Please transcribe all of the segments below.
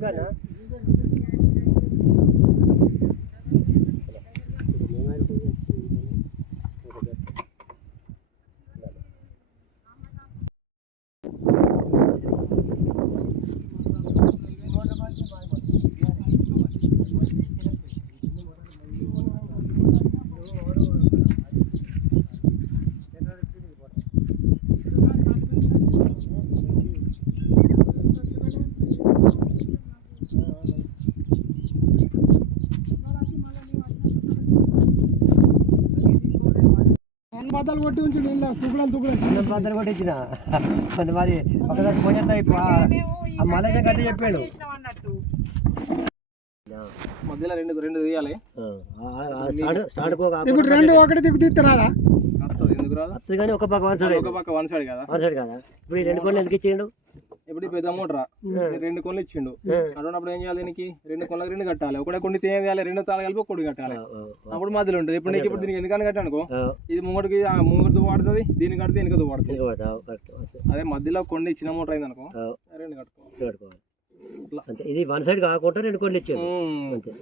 Gana? బద్దలు కొట్టి ఉంచి నీళ్ళ తుకుడలు తుకుడలు. బద్దలు కొట్టించిన? మరి మరి ఒకసారి ఫోన్ చేస్తా మలేజా కట్టి చెప్పాడు. మధ్యలో రెండు రెండు తీయాలి. స్టార్ట్ పోగా ఇప్పుడు రెండు ఒకటి వస్తుంది ఎందుకు రాదు? వస్తుంది కానీ ఒక పక్క వన్ సైడ్ ఒక పక్క వన్ సైడ్ కదా. వన్ సైడ్ కదా. ఇప్పుడు ఈ రెండు కోళ్ళు ఎందుకు ఇచ్చేయండు? ఈ పెద్ద మోటరా రెండు కొనలు ఇచ్చిండు. అటువంటిప్పుడు ఏం చేయాలి దీనికి? రెండు కొనలకు రెండు కట్టాలి. ఒకటే కొన్ని తీయాలి రెండు తాళ కలిపి ఒకటి కట్టాలి. అప్పుడు మధ్యలో ఉంటుంది. ఇప్పుడు నీకు ఇప్పుడు దీనికి ఎందుకని కట్టానుకో? ఇది ముంగడికి ఆ ముంగడితో వాడుతుంది దీనికి కడితే వెనుకతో వాడుతుంది. అదే మధ్యలో కొన్ని ఇచ్చిన మోటార్ అయింది అనుకో రెండు కట్టుకో. అంతే. ఇది వన్ సైడ్ కాకుండా రెండు ఇచ్చాడు. ఉమ్. అంతే.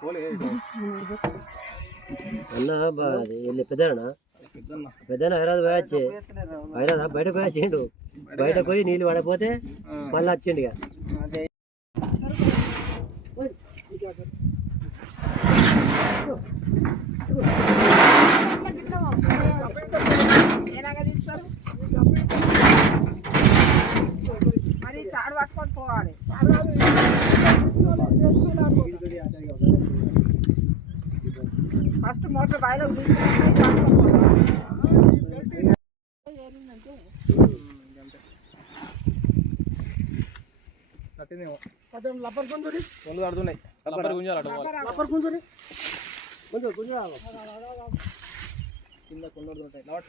పోలే. అన్న వెళ్ళి పెద్దనా. పెద్దన హైదరాబాద్ హైదరాబాద్ బయట పోయొచ్చిండు బయట పోయి నీళ్ళు పడపోతే. మళ్ళీ వచ్చిండు ఇక ఫస్ట్ మోటార్ కొంచెం లబ్బర్ కొందరి ఒళ్ళు కడుతున్నాయి. రబ్బర్ గుంజాలి అటు పోవాలి. లబ్బర్ కొందరి కింద కొన్ని ఉంటాయి నవట్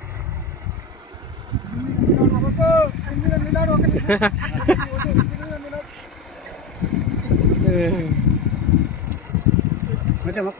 ไม่ใช่มา